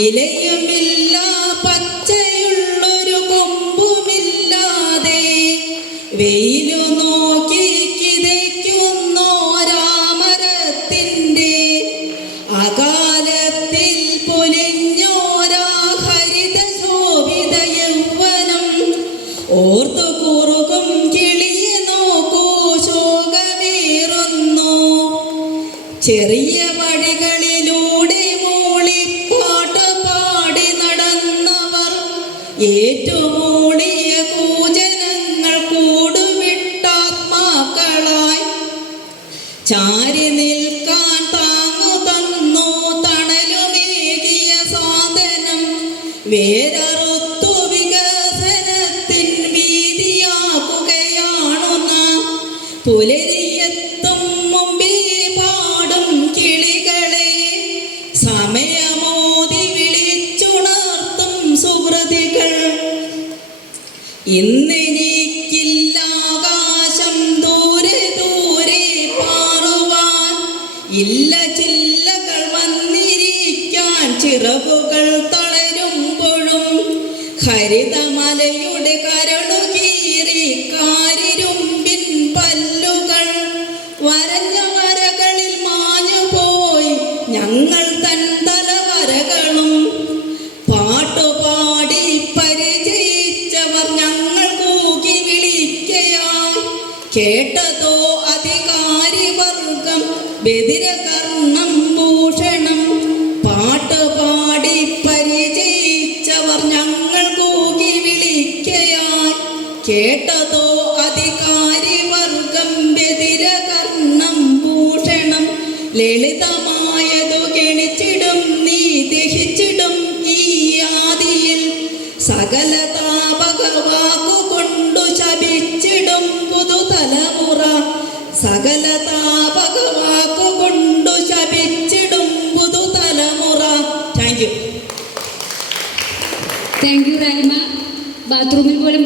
ഇലയുമില്ല പച്ചയുള്ളൊരു കൊമ്പുമില്ലാതെ വെയിലു നോക്കി കിതയ്ക്കുന്നോരാമരത്തിൻ്റെ അകാലത്തിൽ പൊലിഞ്ഞോരാ ഹരിത ശോഭിത യൗവനം ഓർത്തു കുറുകും കിളിയെ നോക്കൂ ശോകമേറുന്നു. ചെറിയ വഴികളിലൂടെ മൂളിപ്പാട്ട് പാടി നടന്നവർ ഏറ്റുമൂളിയ പൂജനങ്ങൾ കൂടുവിട്ടാത്മാക്കളായി ചാരി നിൽക്കാൻ താങ്ങു തന്നു തണലുമേകിയ സാധനം വേരറുത്തു വികസനത്തിൻ വീതിയാക്കുകയാണു നാം. പുലരിയെത്തും മുമ്പേ പാടും കിളികളെ സമയമോതി വിളിച്ചുണർത്തും സുഹൃതികൾ. ഇന്നെനിക്കില്ല ആകാശം ദൂരെ ദൂരെ പാറുവാൻ, ഇല്ല ചില്ലകൾ വന്നിരിക്കാൻ ചിറകുകൾ തളരുമ്പോഴും ഹരിതമലയുടെ കരളു കീറി കാരിരുമ്പിൻ പല്ലുകൾ വരഞ്ഞ വരകളിൽ മാഞ്ഞുപോയി ഞങ്ങൾ തൻ തലവരകളും. പാട്ടുപാടി പരിചയിച്ചവർ ഞങ്ങൾ കൂകി വിളിക്കയാൽ കേട്ടതോ അധികാരിവർഗം ബദിരകർണം ഭൂഷണം. പാട്ടുപാടി പരിചയിച്ചവർ ഞങ്ങൾ കൂകി വിളിക്കയാൽ കേട്ടതോ അധികാരിവർഗം ബദിരകർണം ഭൂഷണം. ലളിതമായതു ഗണിച്ചിടും നീ ദഹിച്ചിടും ഈ ആദിയിൽ, സകല താപക വാക്കുകൊണ്ടു ശപിച്ചിടും പുതുതലമുറ. സകല താപക വാക്കുകൊണ്ടു ശപിച്ചിടും പുതുതലമുറ. Thank you. Thank you Rimet. ബാത്റൂമിൽ പോലും